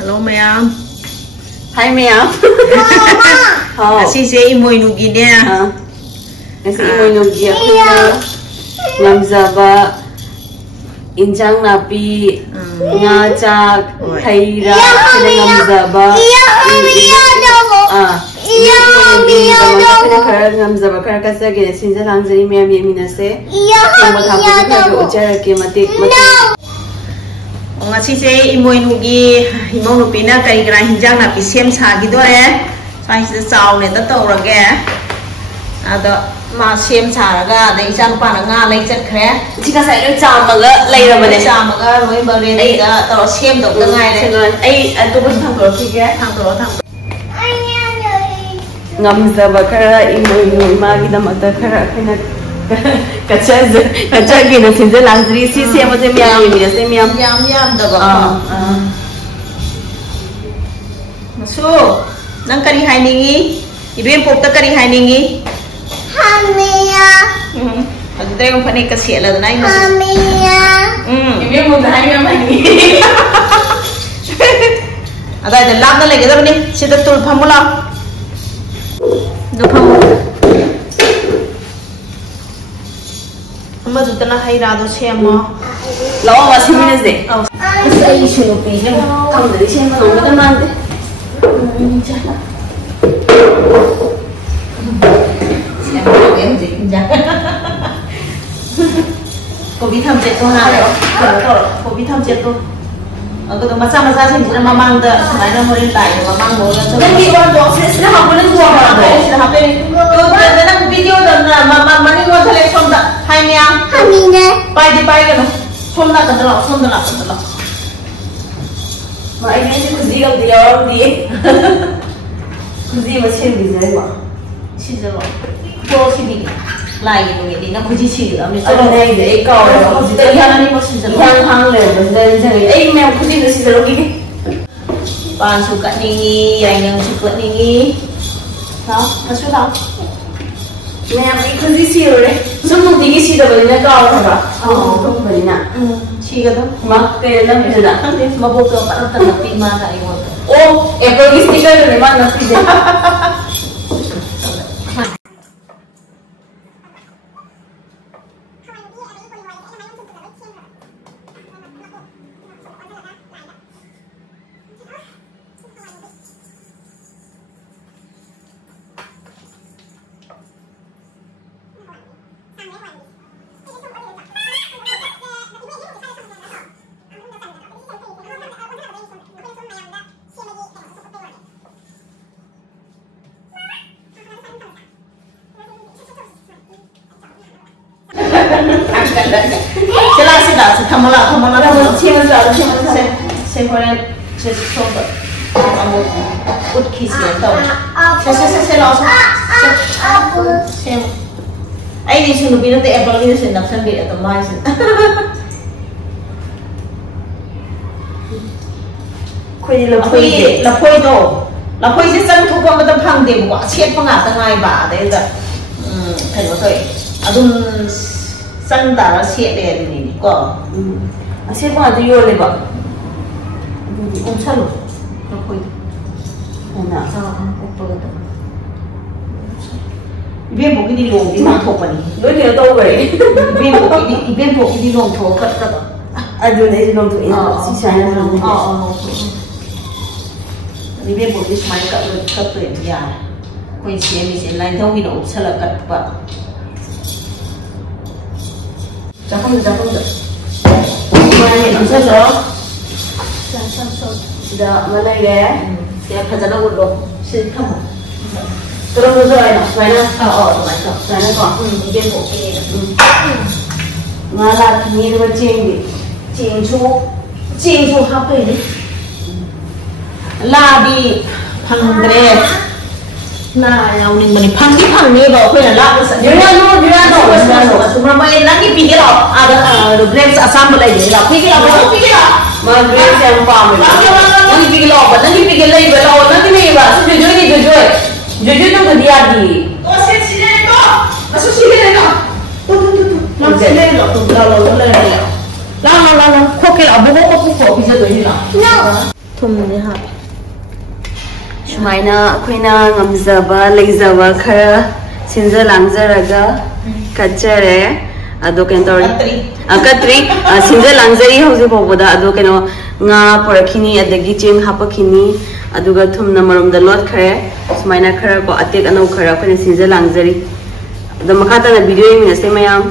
Hello mayam. Hi mayam. Kasi si Emoinu gini. Kasi Emoinu gini ngamzaba injang napi ngajak kaira ngamzaba ngamzaba kara kasa gini sinja langzari mayam yeminase ngambat hapu kaga ucara ke matik Ngasi se Emoinu gi Emoinu pina kari kara hinjang napi sem sagi dore. Sai se chau ne ta tau rage. Ada ma sem charaga dei sang pa na nga lai chat khre. Chika sai lo chamaga lai ra bane chamaga roi ba re dei ga ta sem dok ta ngai le. Ai to bus thang ro ki ke thang ngamzaba kara Emoinu ma gi damata kara khina kacha gina sinja langzri si sem ate myam mi se myam da ba masu nang kari hainingi ibe pok ta kari hainingi hamiya agdre mo phane ka sela na nai hamiya ibe mo da hainingi hainingi ada da lab na lege da ni sida tul phamula do phamu mà chúng ta hay ra đó xem mà lâu mà xem như thế ai sửa bị nhưng không để xem mà nó mới mang đấy xem nó em gì cũng chắc cô biết thăm chết tôi nào cô biết thăm chết tôi cái đó masa sih kita mamang dah mana mau rentai mamang mau lah tapi orang dok sudah apa ni tua orang sudah apa ni tu dah video dah mamang mana mau selek som dah hai niang hamiya pai kan som dah ketelak mà anh ấy chỉ kuzi kalau dia orang dia kuzi macam ni je mah si je lo tu si ni lai ni ni nak kuzi si lah mesti orang ni je kau orang kuzi yang ni mesti je yang hang le mesti je eh memang kuzi mesti je lagi pan suka ni yang suka ni tahu masuk tahu memang ini kuzi si orang semua tinggi si dah boleh kau orang apa oh boleh nak si ke tu mak ke dalam itu dah mabuk tu apa nak tapi mana ibu oh Eikhoigi stiker tu memang nanti je Sila thamala se horen se soba amu utki se tau se la se ai ni sunu bina te apple ni se nak san bi at mai se khoi la phoi se sang thu ko ma ta phang de wa chet pa nga ta ngai ba de da thai no toi adum sang ta ra chet de ni ko asyik apa tu yo le ba ông sao rồi nó khôi mana bên bộ cái đi luồng đi mang thuộc vào đi đối nhiều đâu vậy bên bộ cái đi luồng thuộc cất cất à điều này thì luồng thuộc xí xài là luồng đi bên bộ cái máy cất tuyển nhà quay xe mình sẽ lấy theo cái độ sẽ là cất vào chắc không được mà này làm sao rồi dah mana ya ya phjadra udah dong sih kamu terus rồi nào phải nè phải nó còn bên bộ kia mà là như vậy chỉnh chu hấp đấy là đi phăng đè na yang mình phăng đi bảo khơi là lạ sợ dia no semua main lagi pikir ada brand asam boleh jadi lah pikir mà dia yang paham nanti pikir lagi belau nanti ni bah jujur tu dia di sini tu masuk sini tu masuk sini tu lalu kok kira abu kok bisa tu ni lah thum đi hả Sumaina akhina ngamzaba leizaba khara sinja langzaraga kachere ado kentor akatri sinja langzari hoje boboda ado keno nga porakhini adagi cheng hapakhini aduga thumna maromda lot khare sumaina khara ko atek anau khara khone sinja langzari ado makhata na video mi ase mayam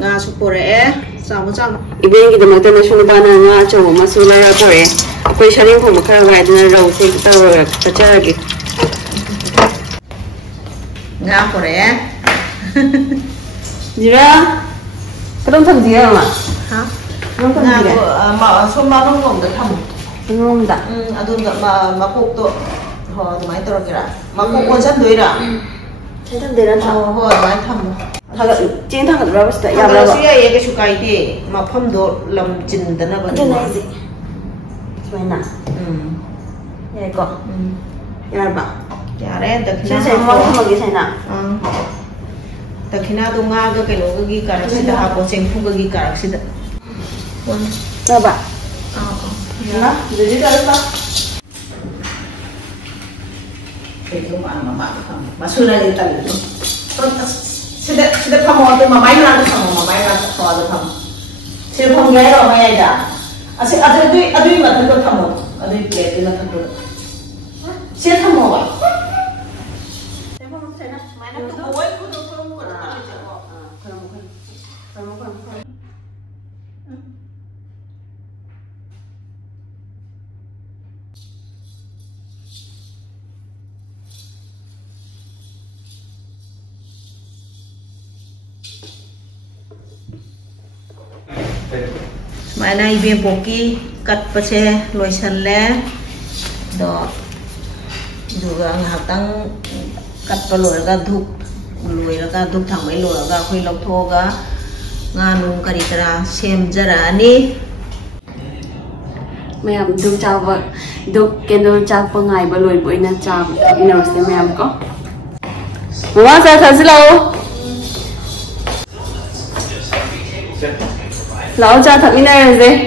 nga supore sama Ibeng kita makta na shunu bana nga chawo masula ya pore apoi sharing ko makara wa dina raw se kita wa kachara ki nga pore jira kadang tham jira ma ha kadang tham nga jira ma so ma ngom da tham ngom da adu ma kok to ho mai to kira ma kok ko chan doira tham dera tham ho mai tham thaga chen thaga raw sta ya ya raw si ye ke sukai de ma pham do lam chin da na ba ade nai ji sumaina ya ko ya ba ya re da se se mo tham gi sai na Dakhina tu nga ga keno ga gi karak sida ha ko cheng phu ga gi karak sida one ta ba na jadi karak ba ke tu ma kham masula le tal sida phamo tu ma mai na kham ma mai na ko da kham se phom gai ro mai da ase adu ma thak ko thamo adu plate na thak ko se thamo ba se phom se na mai na tu boy ko do ko mai nay về boki cắt pache loi san le do juga ngatang cắt pa loi ga dhuk loi ga dhuk thang mai loi ga khoi lok tho ga nganu kari tara sem jara ni mayam duk cha ba duk kendo cha pa ngai ba loi boina cha ina se mayam ko wa sa sa silo lão cha thật mina rồi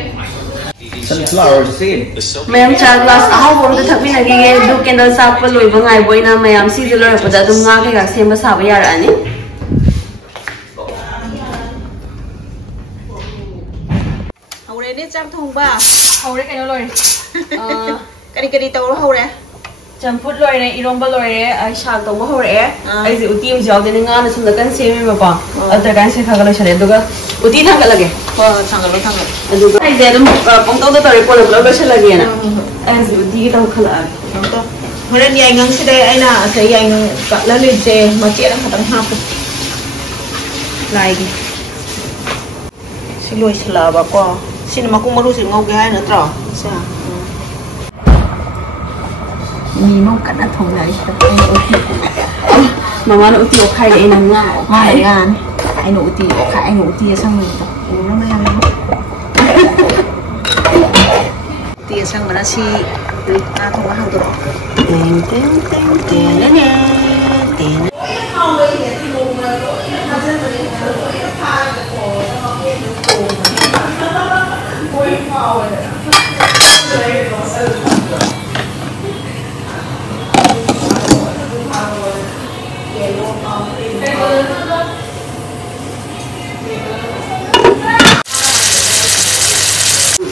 sunflower seed. mayam cha glass ahau bom ta thật mina ge du candle sa pa loi ba ngai boina mayam si de lor pa da dum nga ke ga sem ba sa ba ya ra ni hore ni chak thong ba hau re kai loi kari tawro hore champut loi re iromba loi re ai shal to ba hau re ai ji uti u jaw de nga na sum da kan sem me pa ata kan se kha ga shale duga uti thang ga lage ho thangal aduga ai de dum pong to da tare ko lo shal lage na ai ji uti ta khala to hore ni ai ngang sida ai na sai ai ka la le je ma che ra khatang ha pu lai đi xin lỗi sala ba ko xin ma cũng maru sin ngau ge hai na tra sa ni mong cả đã thùng này mama nó uti khai để nằm nga mai gan ai nụ ti khai ai nụ ti sang mình nó mới ăn ti sang mà nó si ta không có hàng được tiền đấy nè tiền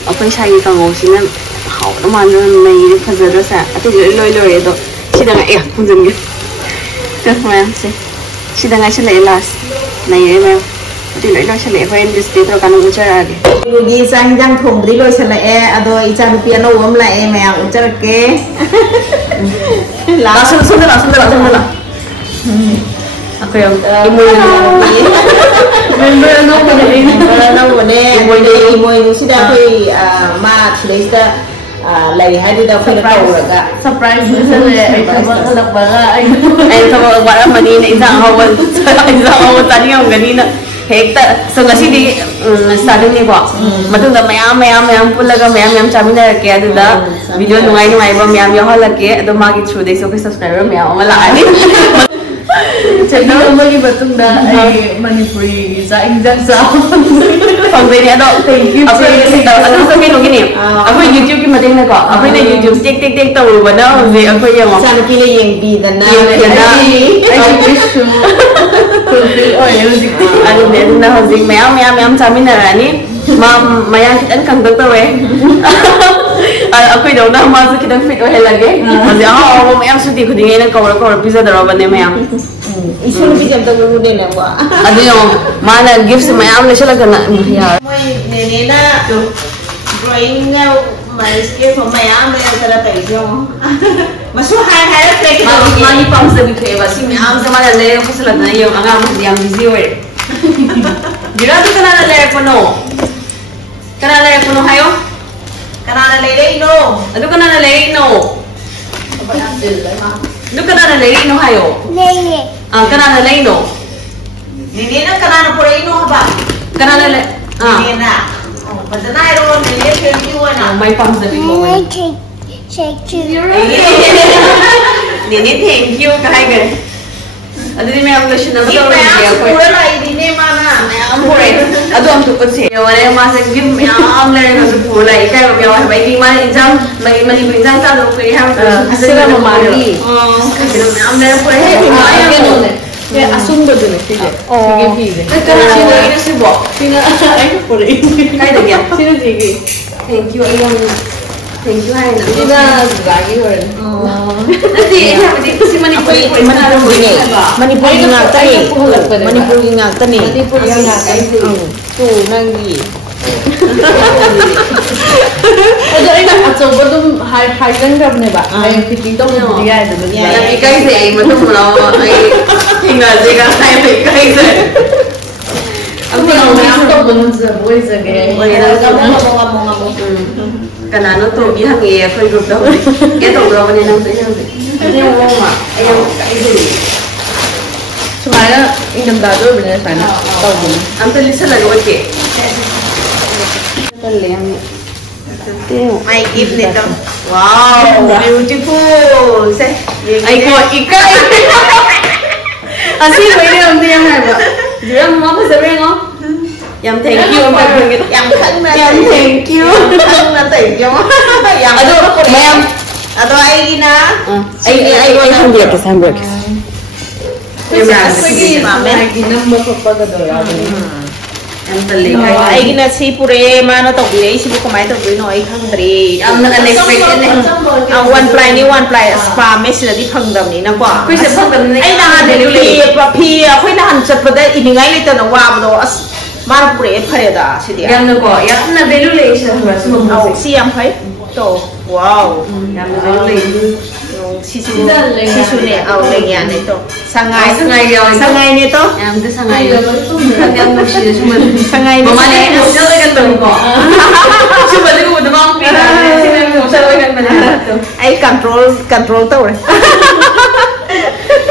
Apa saya tahu sih kan, hau tu mana ni phjadra sa, atau loi itu, sih dah ya pun jadi, tu macam sih, sih dah ngai cile las, nai macam, atau loi cile, when display tu kan ucar lagi. Rugi sang jang thong beri loi cile, ado ican piano om la macam ucar ke, langsung lah. Aku yang Emoinu sida koi ma chulai sida lai hadi da koi na tau raga surprise saya kalau bara ay sama bara mani na isang hawan tadi ang ganina hekta so kasi di starting ni ko matung da mayam pulaga mayam chamina ke adu da video nungai ba mayam yo halake ado magi through de so ke subscriber mayam mala ani Chakna umagi batungda ay Manipuri sa injang sa. Pambili ado. Thank you. Ako yung gini. Ako YouTube ki mating na ko. Ako na YouTube tik tawo ba na uzi ako yung. Sana kila yung bida na. I wish to fulfill all music. Ano din na hosing mayam sabi na rani. Mayang kitan kang doktor eh. Ako daw na mas kitang fit ohe lagi. Kasi ako mayam suti ko din ngayon cover phjadra ba ni mayam. Isun bigyan daw mo din na wa. Ano yung mana gifts mayam na siya lang na mahiyar. Moy nene na drawing na maske ko mayam na tara tayo. Masu hai fake daw. Mani pang sabi ko ba si mayam sa mana layer ko sila na yung ang amo yang busy we. Gira to kana na layer ko no. Kana layer ko no hayo. Kana na lele no. Ano kana na layer no. Ano kana na layer no hayo. Nene. Kana na layer no. Nene na kana na pura ino ba? Kana na layer. Nene na. Madana iro nene thank you na. May pang sabi ko. Nene shake you. Nene thank you kahit gan. Ado ni mayam kasi na Ito mayam pura la idine mana. mayam pura. Ado ang tukod siya. Wala masak give mayam lang na pura. Ikay ba mayam ba hindi man injam mali injam sa do kaya ham. Asira mamali. Mayam lang pura. Ganun eh. Kaya asum ba dun eh. Sige. Sige pili. Sino ina si Bo? Sino ay pura. Kaya lagyan. Sino sige. Thank you ayam. Thank you hai na. Sino lagi rin. Nanti si Manipuri ko manalo mo ni. Manipuri nga tani. Manipuri nga tani. Manipuri nga tani. Tu nangi. Ado ay atsobo dum haigan grab ne ba. Ay fitting to mo diya ito. Tapi kai se ay matum mo ay tinggal jega ay kai se. Ang pinang to bunun sa boy sa gay. Ngamo. Kanano to bihang e khoi group daw. Ito bro ni nang tayo. Ano yung ma? Ayang kaizin. Sumaya ingam dado bina sana. Tawag din. Ang talis sa lagawat ke. Talim. My gift nito. Wow, beautiful. Ay ko ikay. Asi ko ini ang tiyang ba. Jura mo mo sabi ngo. Yang thank you ang pagbigit. Yang thân na. Yang thank you. Thân na tayo. Yang Ado mayam. Ado ay gina. Ay hambia kes hambia kes. Sige, may ginam mo pa pagdadora. Ang tali ay gina si pure mano to bire si ko mai to bire no ay khangdre. Ang unexpected ne. Ang one ply spa mes na di phangdam ni na kwa. Kuy sa phangdam ni. Ay na delivery pa phi akhoi na han chat pada iningai le ta na wa ba as mar pure phare da si dia. Yang ko yang na value le siya ba sumo Si yang phai to wow. yang na value le. Sisu ne au le yan ito. Sangay Sangay nito. Yang itu sangay. Yang mushi cuma. Sangay Mama ni mushi kan tu ko. Cuma dia ko demam pina. Sini mushi kan mana. Ay control to.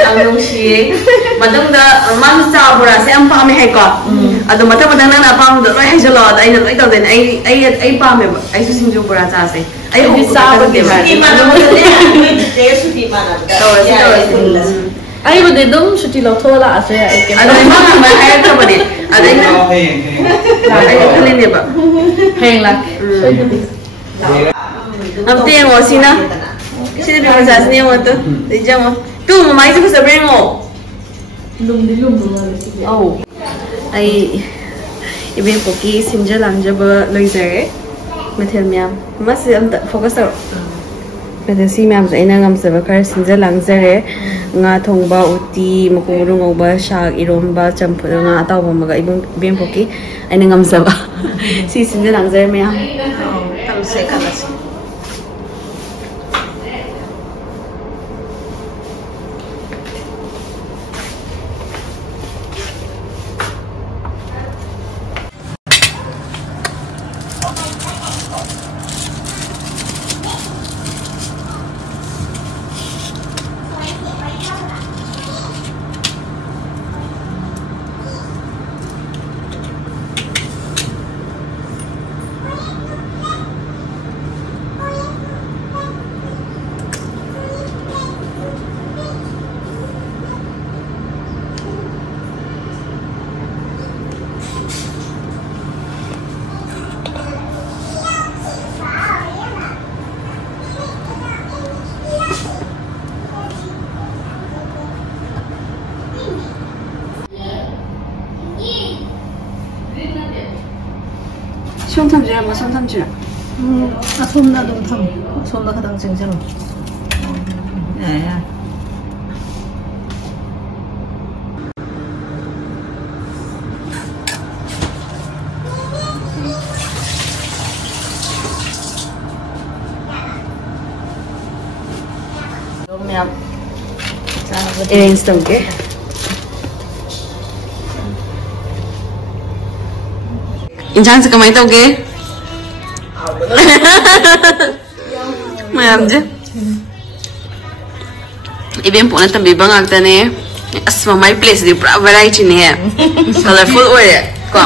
Ang mushi. Madam da mam sa bura se am pa me hai ko. Ado mata padang na pam do ai jalo ai na ai to den ai pa me ai su sim jo bura sa se. Ai ho sa ba de ba. Di mana mo de. Jesu di mana. Ay, bude dum shuti lo thola ase ay ke. Ada mana ba ai to ba ni. Ada ni. Ai kali ni ba. Heng lak. Am te ngo sina. Sina bi sa sini mo to. Di jam mo. Tu mo mai su sa bring mo. Lum mo sige. Oh. Ai ibin ko ki simja lang jaba loiser. Mathel myam. Mas am ta focus out. Mathel si myam sa ina ngam sa bakar simja lang zare. Nga thongba uti makumurung ngauba shak iromba champu nga ataw ba maga ibin ko ki ai ngam sa ba. Si simja lang zare myam. Tam se kalas. 좀 탐지라 뭐 손 탐지라. 손나 좀 탐. 손나 가당 쟁쟁. 네. mayam arrange tawge. Injang se kamai tawge. Mayam je. Eben pona tambi bangak tane. Asma my place di pra variety ne. Colorful oye. Ko.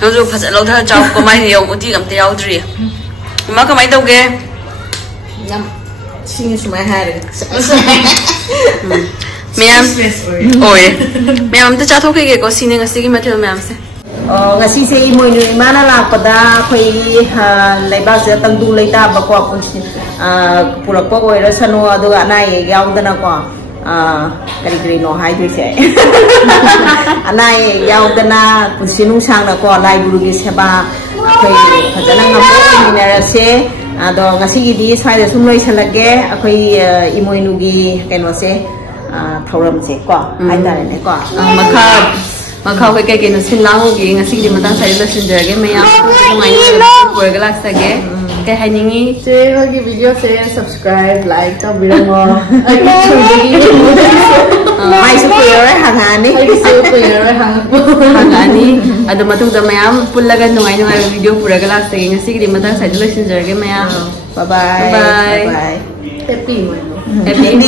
Jojo phasa lo tha chaw ko mai yo uti kam te yaw dri. Ma kamai tawge. Sing is my hair. Mayam. Oye. Mayam te cha thok ke ko sine ngasi gi mathel mayam se. Ngasi se Emoinu imana lakpada khoi leibak se tangdu leita ba ko purak po oi rasano aduga nai yaudana ko kari kari no hai dui se anai yaudana pusinu sang na ko lai guru gi seba khoi phajana ngamo ni se ado ngasi gi di sai da sum loi salage akhoi Emoinu gi keno se thoram se ko hai da ne ko makau ke ke no sinlang gi ngasi gi matang sai la sin jage mayam ngai pur ga lak sage ke haningi se hogi video se subscribe like to birango mai su pur hangani ai se pur hangani ado matung da mayam pullaga ngai ngai video pur ga lak sage ngasi gi matang sai la sin jage mayam bye bye bye happy happy